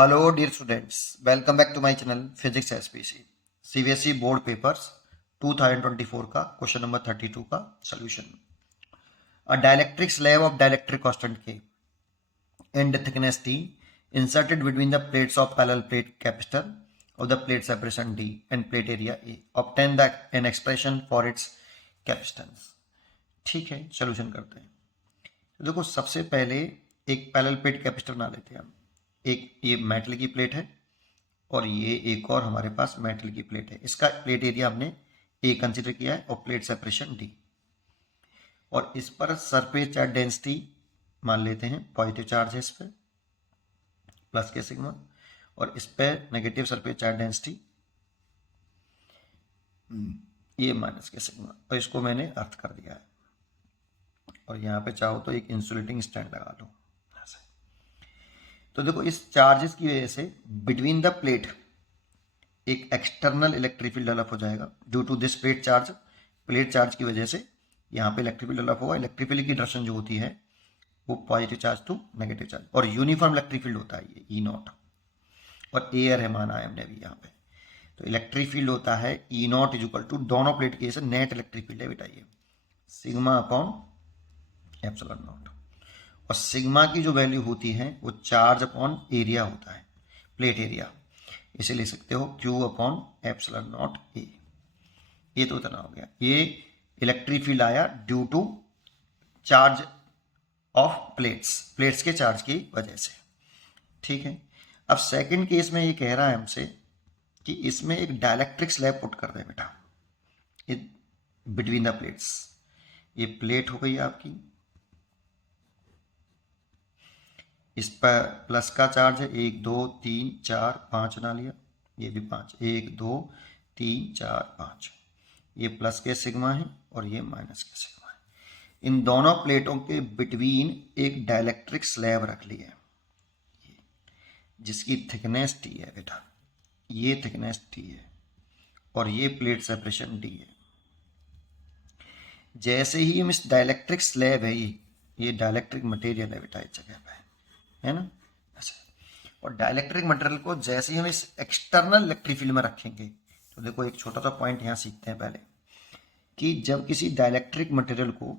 Hello dear students, welcome back to my channel Physics SPC CBSE board papers 2024 का question number 32 का solution. A dielectric slab of dielectric constant K and thickness T inserted between the plates of parallel plate capacitor of the plate separation D and plate area A obtain the an expression for its capacitance। ठीक है, solution करते हैं। तो देखो, सबसे पहले एक parallel plate capacitor बना लेते हैं हम। एक ये मेटल की प्लेट है और ये एक और हमारे पास मेटल की प्लेट है। इसका प्लेट एरिया हमने ए कंसीडर किया है और प्लेट सेपरेशन डी, और इस पर सरफेस चार्ज डेंसिटी मान लेते हैं पॉजिटिव चार्ज है इस पर प्लस के सिग्मा, और इस पर नेगेटिव सरफेस चार्ज डेंसिटी ये माइनस के सिग्मा, और इसको मैंने अर्थ कर दिया है। और यहाँ पे चाहो तो एक इंसुलेटिंग स्टैंड लगा लो। तो देखो, इस चार्जेस की वजह से बिटवीन द प्लेट एक एक्सटर्नल इलेक्ट्रिक फील्ड डेवलप हो जाएगा due to this plate charge की वजह से यहाँ पे इलेक्ट्रिक फील्ड डेवलप होगा। इलेक्ट्रिक फील्ड की डायरेक्शन जो होती है वो positive charge to negative charge, और यूनिफॉर्म इलेक्ट्रिक फील्ड होता है ये ई नॉट, और एयर है माना है हमने अभी यहाँ पे। तो इलेक्ट्रिक फील्ड होता है ई नॉट इज इक्वल टू, दोनों प्लेट के से नेट इलेक्ट्रिक फील्ड है बेटा ये सिग्मा अपॉन एप्सिलॉन नॉट, और सिग्मा की जो वैल्यू होती है वो चार्ज अपॉन एरिया होता है, प्लेट एरिया। इसे लिख सकते हो Q upon epsilon not A. ये तो इतना हो गया। ये इलेक्ट्रिक फील्ड आया due to charge of plates के चार्ज की वजह से। ठीक है, अब सेकंड केस में ये कह रहा है हमसे कि इसमें एक डाइलेक्ट्रिक स्लैब पुट कर दे बेटा बिटवीन द प्लेट्स। ये प्लेट हो गई आपकी, इस पर प्लस का चार्ज है 1 2 3 4 5 बना लिया, ये भी 5 1 2 3 4 5, ये प्लस के सिग्मा है और ये माइनस के सिग्मा है। इन दोनों प्लेटों के बिटवीन एक डाइलेक्ट्रिक स्लैब रख लिया है जिसकी थिकनेस टी है बेटा, ये थिकनेस टी है और ये प्लेट सेपरेशन डी है। जैसे ही हम इस डाइलेक्ट्रिक स्लैब है, ये डाइलेक्ट्रिक मटेरियल है बेटा इस जगह पे, है ना। अच्छा, और डाइलेक्ट्रिक मटेरियल को जैसे ही हम इस एक्सटर्नल इलेक्ट्रिक फील्ड में रखेंगे, तो देखो एक छोटा सा पॉइंट यहाँ सीखते हैं पहले कि जब किसी डाइलेक्ट्रिक मटेरियल को,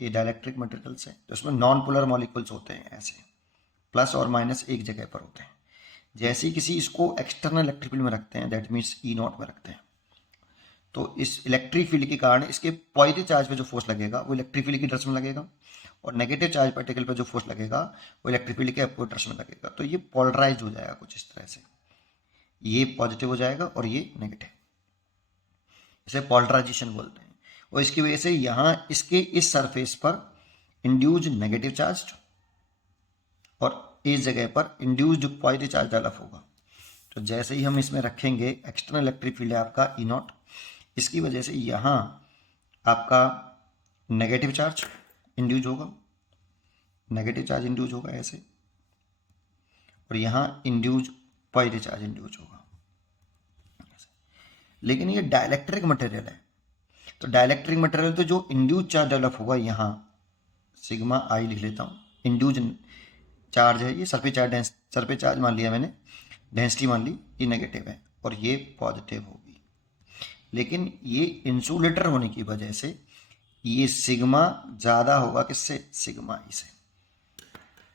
ये डाइलेक्ट्रिक मटेरियल्स है तो उसमें नॉन पोलर मॉलिक्यूल्स होते हैं, ऐसे प्लस और माइनस एक जगह पर होते हैं। जैसे ही किसी इसको एक्सटर्नल इलेक्ट्रिक फील्ड में रखते हैं, दैट मीन्स ई नॉट में रखते हैं, तो इस इलेक्ट्रिक फील्ड के कारण इसके पॉजिटिव चार्ज पे जो फोर्स लगेगा वो इलेक्ट्रिक फील्ड की डायरेक्शन में लगेगा, और नेगेटिव चार्ज पार्टिकल पे जो फोर्स लगेगा वो इलेक्ट्रिक फील्ड के अपोजिट डायरेक्शन में लगेगा। तो ये पोलराइज हो जाएगा कुछ इस तरह से, ये पॉजिटिव हो जाएगा और ये नेगेटिव, इसे पोलराइजेशन बोलते हैं। और इसकी वजह से यहाँ इसके इस सरफेस पर इंड्यूज नेगेटिव चार्ज और इस जगह पर इंड्यूज पॉजिटिव चार्ज डेवलप होगा। तो जैसे ही हम इसमें रखेंगे, एक्सटर्नल इलेक्ट्रिक फील्ड है आपका ई नॉट, इसकी वजह से यहाँ आपका नेगेटिव चार्ज इंड्यूज होगा, नेगेटिव चार्ज इंड्यूज होगा ऐसे, और यहाँ इंड्यूज पॉजिटिव चार्ज इंड्यूज होगा। लेकिन ये डाइलेक्ट्रिक मटेरियल है, तो डाइलेक्ट्रिक मटेरियल तो जो इंड्यूज चार्ज डेवलप होगा, यहाँ सिग्मा आई लिख लेता हूँ, इंड्यूज चार्ज है ये, सरफेस चार्ज मान लिया मैंने, डेंसिटी मान ली, ये नेगेटिव है और ये पॉजिटिव होगी। लेकिन ये इंसुलेटर होने की वजह से ये सिग्मा ज़्यादा होगा, किससे, सिग्मा ई से।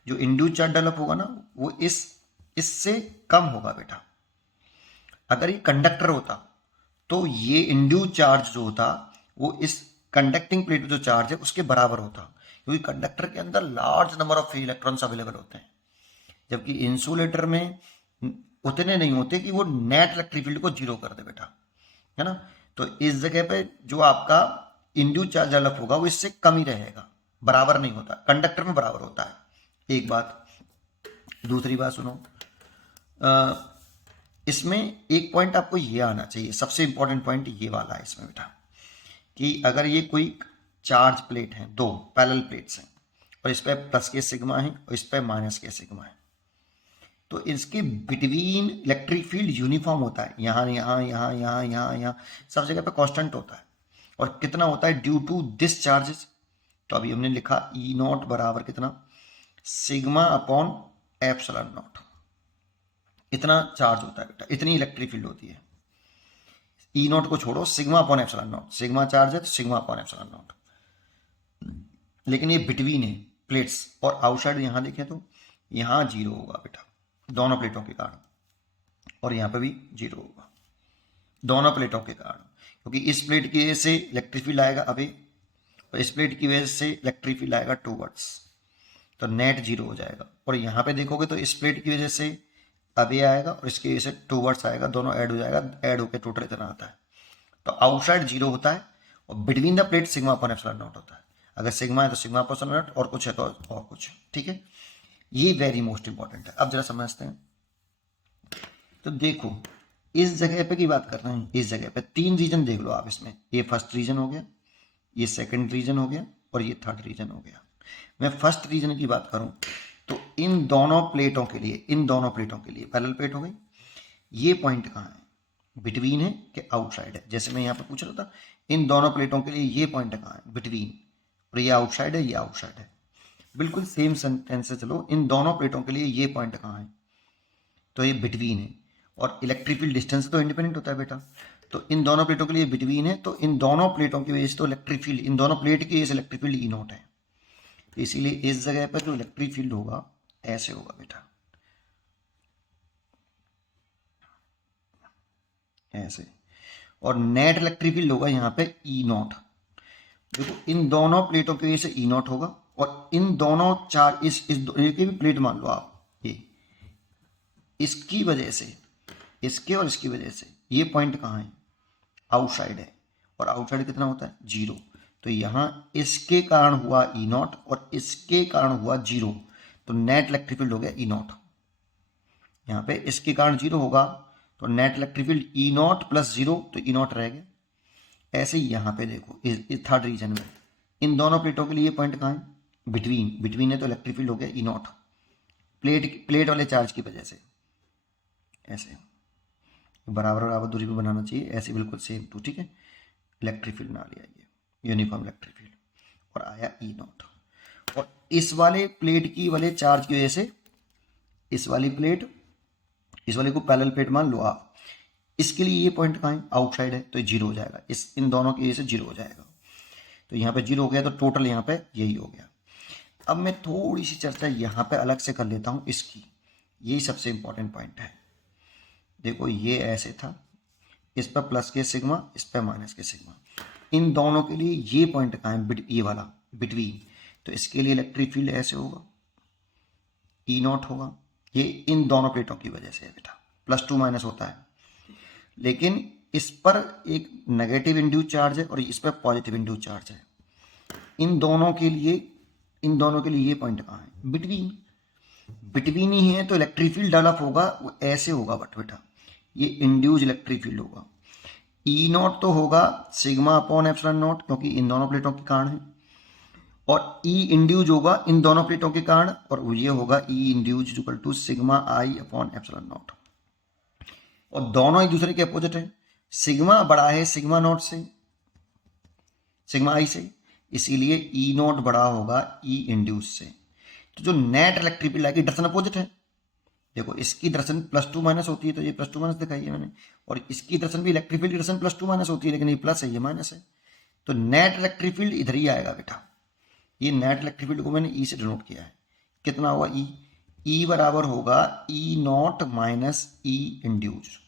जो इंड्यूस चार्ज डेवलप होगा ना वो इससे कम होगा बेटा। अगर ये कंडक्टर होता तो ये इंड्यूस चार्ज जो होता वो इस कंडक्टिंग प्लेट पे जो चार्ज है उसके बराबर होता, क्योंकि कंडक्टर के अंदर large number of free electrons available होते हैं, जबकि इंसुलेटर में उतने नहीं होते कि वो नेट इलेक्ट्रिक फील्ड को जीरो कर दे बेटा, है ना। तो इस जगह पे जो आपका इंड्यूस चार्ज डेवलप होगा वो इससे कम ही रहेगा, बराबर नहीं होता, कंडक्टर में बराबर होता है। एक बात। दूसरी बात सुनो, इसमें एक पॉइंट आपको ये आना चाहिए, सबसे इंपॉर्टेंट पॉइंट ये वाला है इसमें बेटा, कि अगर ये कोई चार्ज प्लेट है, दो पैरेलल प्लेट्स हैं, और इस पर प्लस के सिग्मा है और इस पर माइनस के सिग्मा है, तो इसके बिटवीन इलेक्ट्रिक फील्ड यूनिफॉर्म होता है, यहाँ यहाँ यहाँ यहाँ यहाँ यहाँ सब जगह पे कांस्टेंट होता है। और कितना होता है ड्यू टू दिस चार्जेस, तो अभी हमने लिखा ई नॉट बराबर कितना, सिग्मा अपॉन एप्सिलॉन नॉट। इतना चार्ज होता है बेटा, इतनी इलेक्ट्रिक फील्ड होती है। ई नॉट को छोड़ो, sigma upon epsilon not, sigma charge है तो सिग्मा अपॉन एप्सिलॉन नॉट। लेकिन ये बिटवीन है प्लेट्स, और आउटसाइड यहां देखें तो यहां जीरो होगा बेटा दोनों प्लेटों के कारण, और यहां पे भी जीरो होगा दोनों प्लेटों के कारण, क्योंकि इस प्लेट की वजह से इलेक्ट्रिक फील्ड आएगा अभी, और इस प्लेट की वजह से इलेक्ट्रिक फील्ड आएगा टूवर्ड्स, तो नेट जीरो हो जाएगा। और यहाँ पे देखोगे तो इस प्लेट की वजह से अभी आएगा और इसकी वजह से टूवर्ड्स आएगा, दोनों ऐड हो जाएगा, ऐड होकर टोटल इतना आता है। तो आउटसाइड जीरो होता है और between the plate sigma upon epsilon not होता है। अगर सिग्मा है तो सिग्मा अपॉन एप्सिलॉन नॉट, और कुछ है तो और कुछ, ठीक है। ये वेरी मोस्ट इंपॉर्टेंट है। अब जरा समझते हैं। तो देखो इस जगह पे की बात कर रहे हैं, इस जगह पे तीन रीजन देख लो आप इसमें, ये फर्स्ट रीजन हो गया, ये सेकंड रीजन हो गया, और ये थर्ड रीजन हो गया। मैं फर्स्ट रीजन की बात करूं तो इन दोनों प्लेटों के लिए, इन दोनों प्लेटों के लिए पैरेलल प्लेट हो गई, ये पॉइंट कहाँ है, बिटवीन है कि आउटसाइड है। जैसे मैं यहाँ पे पूछ रहा था, इन दोनों प्लेटों के लिए ये पॉइंट कहाँ है, बिटवीन, और ये आउटसाइड है, ये आउटसाइड है। बिल्कुल सेम सेंटेंस से चलो, इन दोनों प्लेटों के लिए ये पॉइंट कहाँ है, तो ये बिटवीन है। और इलेक्ट्रिक फील्ड डिस्टेंस तो इंडिपेंडेंट होता है बेटा, तो इन दोनों प्लेटों के लिए बिटवीन है, तो इन दोनों प्लेटों की वजह से तो इलेक्ट्रिक फील्ड, इन दोनों प्लेट की वजह से इलेक्ट्रिक फील्ड ई नॉट है। तो इसीलिए इस जगह पर जो इलेक्ट्रिक फील्ड होगा ऐसे होगा बेटा, ऐसे। और नेट इलेक्ट्रिक फील्ड होगा यहाँ पे ई नॉट। देखो इन दोनों प्लेटों की वजह से ई नॉट होगा, और इन दोनों चार इस की भी प्लेट मान लो आप, ये इसकी वजह से, इसके और इसकी वजह से ये पॉइंट कहाँ है, आउटसाइड है, और आउटसाइड कितना होता है, जीरो। तो यहाँ इसके कारण हुआ ई नॉट और इसके कारण हुआ जीरो, तो नेट इलेक्ट्रिक फील्ड हो गया ई नॉट। यहाँ पे इसके कारण जीरो होगा तो net electric field E not plus zero, तो ई नॉट रह गया। ऐसे ही यहाँ पे देखो इस थर्ड रीजन में इन दोनों प्लेटों के लिए पॉइंट कहाँ है, बिटवीन, बिटवीन है तो इलेक्ट्रिक फील्ड हो गया ई नॉट, प्लेट वाले चार्ज की वजह से। ऐसे बराबर बराबर दूरी पे बनाना चाहिए, ऐसे बिल्कुल सेम टू, ठीक है। इलेक्ट्रिक फील्ड ना लिया, ये यूनिफॉर्म इलेक्ट्रिक फील्ड, और आया ई नॉट। और इस वाले प्लेट की वाले चार्ज की वजह से इस वाली प्लेट, इस वाले को पैरेलल प्लेट मान लो आप, इसके लिए ये पॉइंट कहाँ है, आउटसाइड है, तो जीरो हो जाएगा, इस इन दोनों की वजह से जीरो हो जाएगा। तो यहाँ पे जीरो हो गया, तो टोटल यहाँ पे यही हो गया। अब मैं थोड़ी सी चर्चा यहाँ पे अलग से कर लेता हूँ इसकी, यही सबसे इंपॉर्टेंट पॉइंट है। देखो ये ऐसे था, इस पर प्लस के सिग्मा, इस पर माइनस के सिग्मा, इन दोनों के लिए ये पॉइंट कहाँ है, ये वाला बिटवीन, तो इसके लिए इलेक्ट्रिक फील्ड ऐसे होगा, ई नॉट होगा। ये इन दोनों प्लेटों की वजह से है बेटा, प्लस टू माइनस होता है, लेकिन इस पर एक नेगेटिव इंड्यूस चार्ज है और इस पर पॉजिटिव इंड्यूस चार्ज है। इन दोनों के लिए ये पॉइंट कहाँ है, बिटवीन, बिटवीन ही है, तो इलेक्ट्रिक फील्ड डेवलप होगा वो ऐसे होगा, बट बेटा ये इंड्यूस इलेक्ट्रिक फील्ड होगा। ई नॉट तो होगा सिग्मा अपॉन एप्सिलॉन नॉट, क्योंकि इन दोनों प्लेटों के कारण है, और ई इंड्यूज होगा इन दोनों प्लेटों के कारण, और ये होगा E induced equal to sigma I upon epsilon naught. और दोनों एक दूसरे के अपोजिट है, सिग्मा बड़ा है सिग्मा नॉट से, सिग्मा आई से, इसीलिए ई नॉट बड़ा होगा ई इंड्यूस से। तो जो नेट इलेक्ट्रिक फील्ड आएगी डायरेक्शन अपोजिट है। देखो इसकी डायरेक्शन प्लस टू माइनस होती है, तो ये प्लस टू माइनस दिखाई है मैंने, और इसकी डायरेक्शन भी electric field direction plus two minus होती है, लेकिन ये प्लस है ये माइनस है, तो नेट इलेक्ट्रिक फील्ड इधर ही आएगा बेटा। ये नेट इलेक्ट्रिक फील्ड को मैंने ई से डिनोट किया है, कितना होगा ई, ई बराबर होगा ई नॉट माइनस ई इंड्यूस।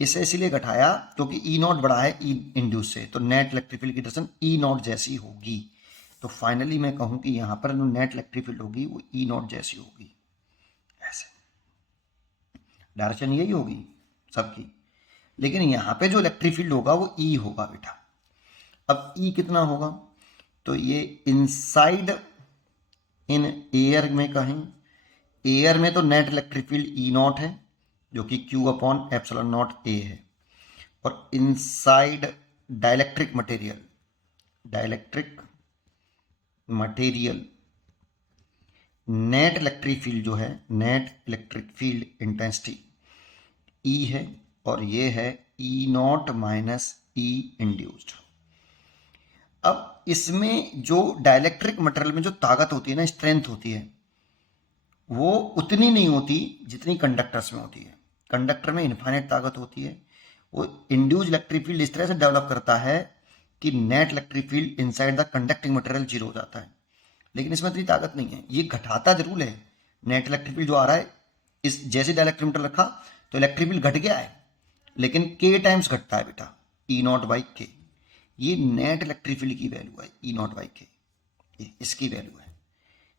इसे इसीलिए घटाया क्योंकि ई नॉट बड़ा है ई इंड्यूस से, तो नेट इलेक्ट्रिक फील्ड की डायरेक्शन ई नॉट जैसी होगी। तो फाइनली मैं कहूं कि यहां पर जो नेट इलेक्ट्रिक फील्ड होगी वो ई नॉट जैसी होगी, ऐसे डायरेक्शन यही होगी सबकी, लेकिन यहां पे जो इलेक्ट्रिक फील्ड होगा वो ई होगा बेटा। अब ई कितना होगा, तो ये इनसाइड इन एयर में कहें, एयर में तो net electric field E not है जो कि क्यू अपॉन एप्सिलॉन नॉट ए है, और inside dielectric material, dielectric material net electric field जो है, नेट इलेक्ट्रिक फील्ड इंटेंसिटी ई है, और ये है ई नॉट माइनस ई इंड्यूस्ड। अब इसमें जो डाइलेक्ट्रिक मटेरियल में जो ताकत होती है ना, स्ट्रेंथ होती है, वो उतनी नहीं होती जितनी कंडक्टर्स में होती है। कंडक्टर में इन्फाइनाइट ताकत होती है। वो इंड्यूस इलेक्ट्रिक फील्ड इस तरह से डेवलप करता है कि net electric field inside the conducting material zero हो जाता है। लेकिन इसमें इतनी ताकत नहीं है, ये घटाता जरूर है। नेट इलेक्ट्रिक फील्ड जो आ रहा है, इस जैसे डाइलेक्ट्रिक मीटर रखा तो इलेक्ट्रिक फील्ड घट गया है, लेकिन के टाइम्स घटता है बेटा, ई नॉट बाई के। ये नेट इलेक्ट्रिक फील्ड की वैल्यू है, ई नॉट बाई के, इसकी वैल्यू है।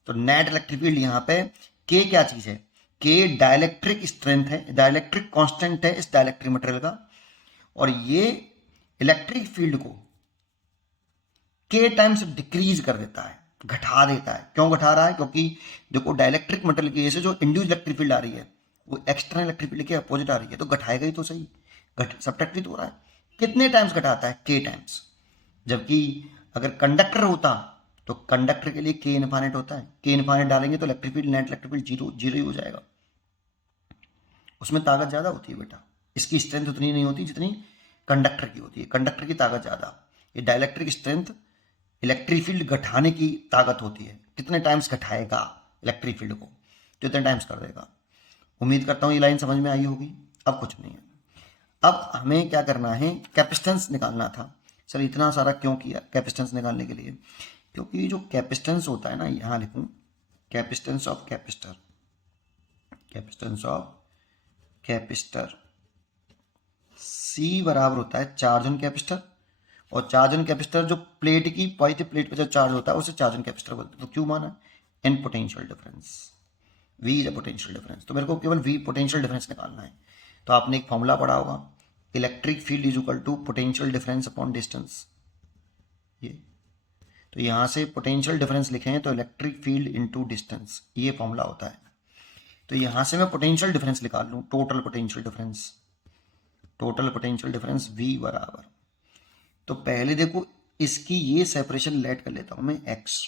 तो नेट इलेक्ट्रिक फील्ड यहाँ पे के क्या चीज है, के डाइलेक्ट्रिक स्ट्रेंथ है, डाइलेक्ट्रिक कांस्टेंट है इस डाइलेक्ट्रिक मटेरियल का, और ये इलेक्ट्रिक फील्ड को के टाइम्स डिक्रीज कर देता है, घटा देता है। क्यों घटा रहा है? क्योंकि देखो डाइलेक्ट्रिक मटेरियल की वजह से जो इंड्यूस इलेक्ट्रिक फील्ड आ रही है वो एक्सटर्नल इलेक्ट्रिक फील्ड के अपोजिट आ रही है, तो घटाएगा ही तो सही, सब्ट्रैक्ट ही तो हो रहा है। कितने टाइम्स घटाता है? के टाइम्स। जबकि अगर कंडक्टर होता तो कंडक्टर के लिए के इनफाइनाइट होता है, के इनफाइनाइट डालेंगे तो electric field, net electric field zero zero ही हो जाएगा। उसमें ताकत ज्यादा होती है बेटा, इसकी स्ट्रेंथ उतनी नहीं होती जितनी कंडक्टर की होती है, कंडक्टर की ताकत ज्यादा। ये डाइलेक्ट्रिक स्ट्रेंथ इलेक्ट्रिक फील्ड घटाने की ताकत होती है। कितने टाइम्स घटाएगा इलेक्ट्रिक फील्ड को, तो इतने टाइम्स कर देगा। उम्मीद करता हूँ ये लाइन समझ में आई होगी। अब कुछ नहीं है, अब हमें क्या करना है, कैपेसिटेंस निकालना था। सर इतना सारा क्यों किया कैपेसिटेंस निकालने के लिए? क्योंकि जो कैपेसिटेंस होता है ना, यहाँ लिखूँ capacitance of capacitor, capacitance of capacitor C बराबर होता है चार्ज ऑन कैपेसिटर, और चार्ज ऑन कैपेसिटर जो प्लेट की पॉजिटिव प्लेट पे जो चार्ज होता है उसे चार्ज ऑन कैपेसिटर बोलते हैं। तो क्यों माना? An potential difference, V is a potential difference. तो मेरे को केवल V पोटेंशियल डिफरेंस निकालना है। तो आपने एक फॉर्मूला पढ़ा होगा, electric field is equal to potential difference upon distance. ये तो यहाँ से पोटेंशियल डिफरेंस लिखें तो इलेक्ट्रिक फील्ड इनटू डिस्टेंस, ये फॉर्मूला होता है। तो यहाँ से मैं पोटेंशियल डिफरेंस निकाल लूँ, total potential difference, total potential difference V बराबर। तो पहले देखो इसकी ये सेपरेशन लेट कर लेता हूं मैं x,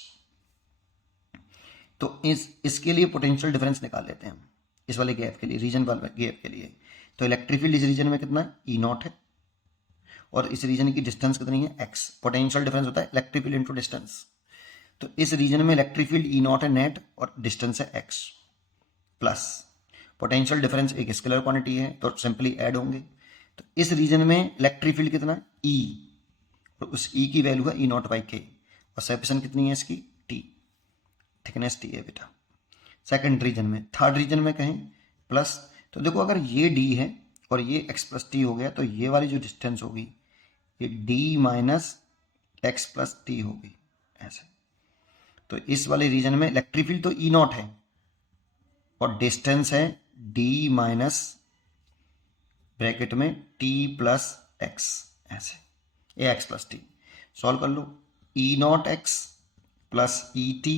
तो इसके लिए पोटेंशियल डिफरेंस निकाल लेते हैं हम, इस वाले गैप के लिए, रीजन वाले गैप के लिए। तो इलेक्ट्रिक फील्ड इस रीजन में कितना है, ई नॉट है, और इस रीजन की डिस्टेंस कितनी है, x। पोटेंशियल डिफरेंस होता है इलेक्ट्रिक फील्ड इनटू डिस्टेंस। तो इस रीजन में इलेक्ट्रिक फील्ड ई नॉट है नेट, और डिस्टेंस है x, प्लस पोटेंशियल डिफरेंस एक स्केलर क्वांटिटी है तो सिंपली ऐड होंगे। तो इस रीजन में इलेक्ट्रिक फील्ड कितना है, E, और उस E की वैल्यू है ई नॉट बाई के, और सेपरेशन कितनी है इसकी, T, थिकनेस T है बेटा। सेकंड रीजन में, थर्ड रीजन में कहें प्लस, तो देखो अगर ये D है और ये x प्लस टी हो गया, तो ये वाली जो डिस्टेंस होगी ये D minus x plus T होगी, ऐसे। तो इस वाले रीजन में इलेक्ट्रिक फील्ड तो ई नॉट है और डिस्टेंस है D माइनस ब्रैकेट में T प्लस एक्स, ऐसे, A X plus T. Solve कर लो, E naught X plus E T,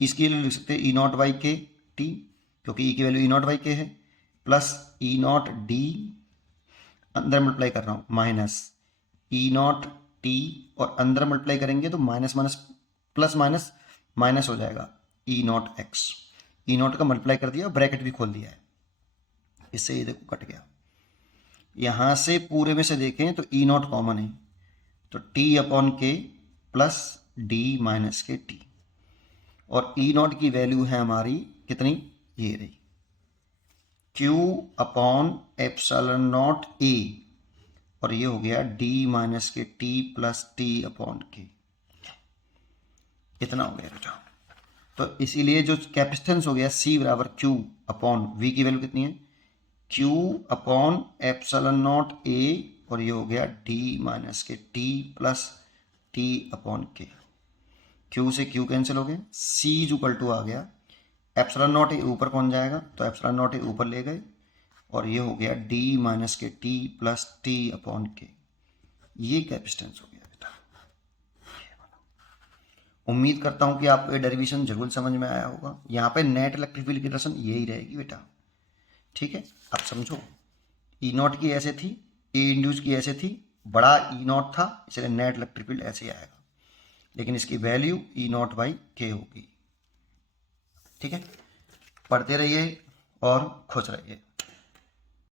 इसकी वैल्यू लिख सकते हैं E naught by K T, क्योंकि ई की value E naught by K है, प्लस ई नॉट डी, अंदर मल्टीप्लाई कर रहा हूँ, माइनस ई नॉट टी, और अंदर मल्टीप्लाई करेंगे तो minus minus plus minus minus हो जाएगा, ई नॉट एक्स। ई नॉट का मल्टीप्लाई कर दिया और ब्रैकेट भी खोल दिया है, इससे ये देखो कट गया। यहां से पूरे में से देखें तो ई नॉट कॉमन है, तो टी अपॉन के प्लस डी माइनस के टी, और ई नॉट की वैल्यू है हमारी कितनी, ये रही, क्यू अपॉन एप्सिलॉन नॉट ए, और ये हो गया डी माइनस के टी प्लस टी अपॉन के, इतना हो गया बेटा। तो इसीलिए जो कैपेसिटेंस हो गया C बराबर क्यू अपॉन V की वैल्यू कितनी है, Q upon epsilon not A, और ये हो गया D माइनस के T प्लस T अपॉन के। Q से Q कैंसिल हो गए, C इक्वल टू आ गया, एप्सिलॉन नॉट A ऊपर पहुंच जाएगा तो एप्सिलॉन नॉट A ऊपर ले गए, और ये हो गया D माइनस के T प्लस T अपॉन के। ये कैपेसिटेंस हो गया बेटा। उम्मीद करता हूं कि आपको ये डेरिवेशन जरूर समझ में आया होगा। यहाँ पे नेट इलेक्ट्रिक फील्ड की डायरेक्शन यही रहेगी बेटा, ठीक है। आप समझो, ई नॉट की ऐसे थी, ए इंड्यूस की ऐसे थी, बड़ा ई नॉट था इसलिए नेट इलेक्ट्रिक फील्ड ऐसे आएगा, लेकिन इसकी वैल्यू ई नॉट बाई के होगी, ठीक है। पढ़ते रहिए और खुश रहिए।